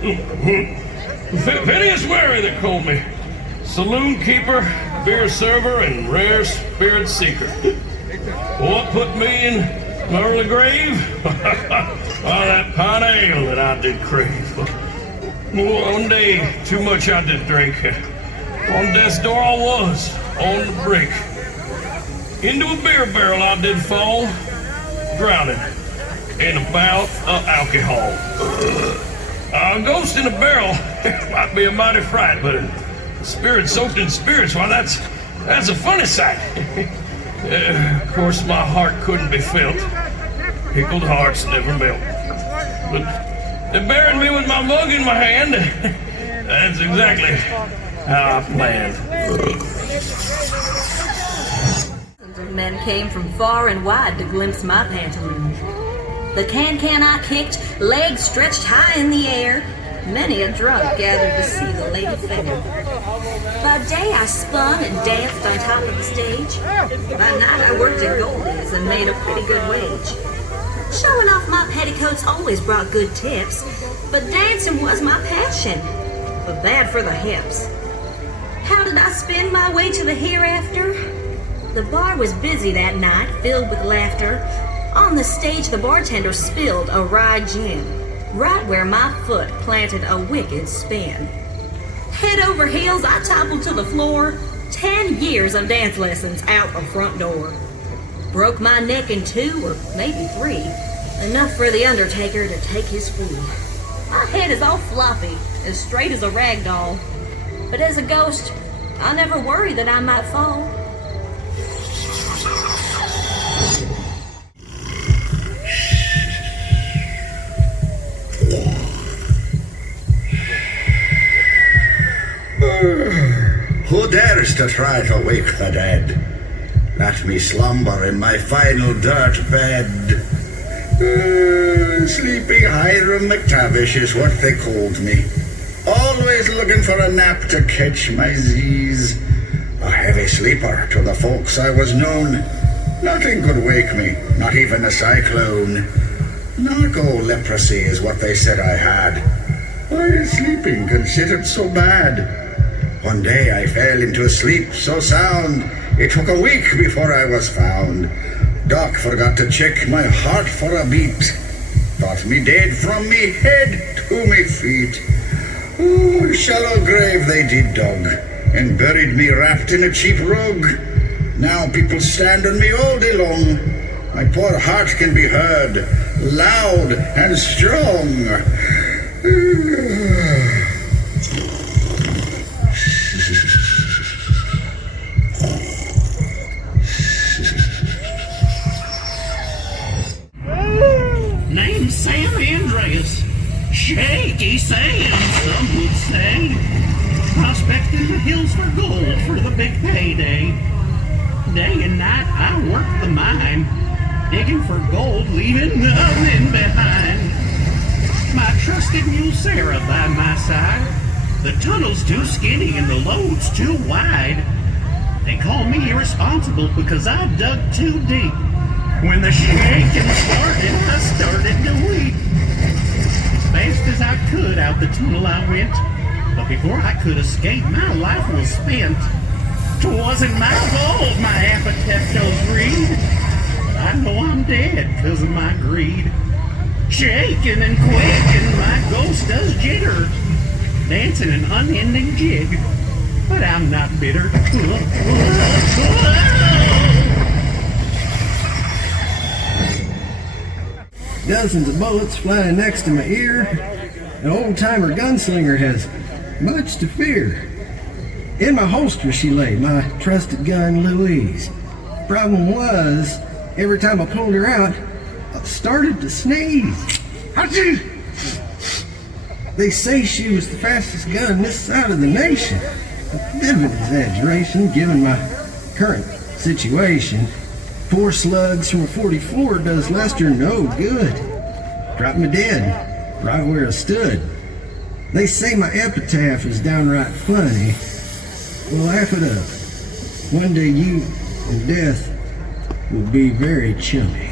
Phineas Wary, they called me. Saloon keeper, beer server, and rare spirit seeker. What put me in my early grave? That pint of ale that I did crave. One day, too much I did drink. On death's door I was, on the brink. Into a beer barrel I did fall, drowning in a bout of alcohol. A ghost in a barrel might be a mighty fright, but a spirit soaked in spirits, why, that's a funny sight. Of course, my heart couldn't be felt. Pickled hearts never melt. But they buried me with my mug in my hand. That's exactly how I planned. Men came from far and wide to glimpse my pantaloon. The can I kicked, legs stretched high in the air. Many a drunk gathered to see the lady fair. By day I spun and danced on top of the stage. By night I worked at Goldie's and made a pretty good wage. Showing off my petticoats always brought good tips, but dancing was my passion, but bad for the hips. How did I spend my way to the hereafter? The bar was busy that night, filled with laughter. On the stage the bartender spilled a rye gin, right where my foot planted a wicked spin. Head over heels I toppled to the floor, 10 years of dance lessons out the front door. Broke my neck in 2 or maybe 3, enough for the undertaker to take his fee. My head is all floppy, as straight as a rag doll, but as a ghost, I never worry that I might fall. Who dares to try to wake the dead? Let me slumber in my final dirt bed. Sleeping Hiram McTavish is what they called me. Always looking for a nap to catch my Z's. A heavy sleeper to the folks I was known. Nothing could wake me, not even a cyclone. Narco-leprosy is what they said I had. Why is sleeping considered so bad? One day I fell into a sleep so sound, it took a week before I was found. Doc forgot to check my heart for a beat. Thought me dead from me head to me feet. Ooh, shallow grave they did dug, and buried me wrapped in a cheap rug. Now people stand on me all day long. My poor heart can be heard, loud and strong. Name's Sam Andreas. Shaky Sam, some would say. Prospecting the hills for gold for the big payday. Day and night I work the mine, digging for gold, leaving nothing behind. My trusted mule Sarah by my side. The tunnel's too skinny and the load's too wide. They call me irresponsible because I dug too deep. When the shaking started, I started to weep. Fast as I could out the tunnel I went, but before I could escape, my life was spent. 'Twasn't my fault my appetite chose greed. I know I'm dead 'cause of my greed. Shaking and quaking, my ghost does jitter, dancing an unending jig, but I'm not bitter. Dozens of bullets flying next to my ear. An old-timer gunslinger has much to fear. In my holster she lay, my trusted gun Louise. Problem was, every time I pulled her out, I started to sneeze. Achoo! They say she was the fastest gun this side of the nation. A bit of an exaggeration given my current situation. 4 slugs from a 44 does Lester no good. Dropped me dead, right where I stood. They say my epitaph is downright funny. Well, laugh it up. One day you and death will be very chummy.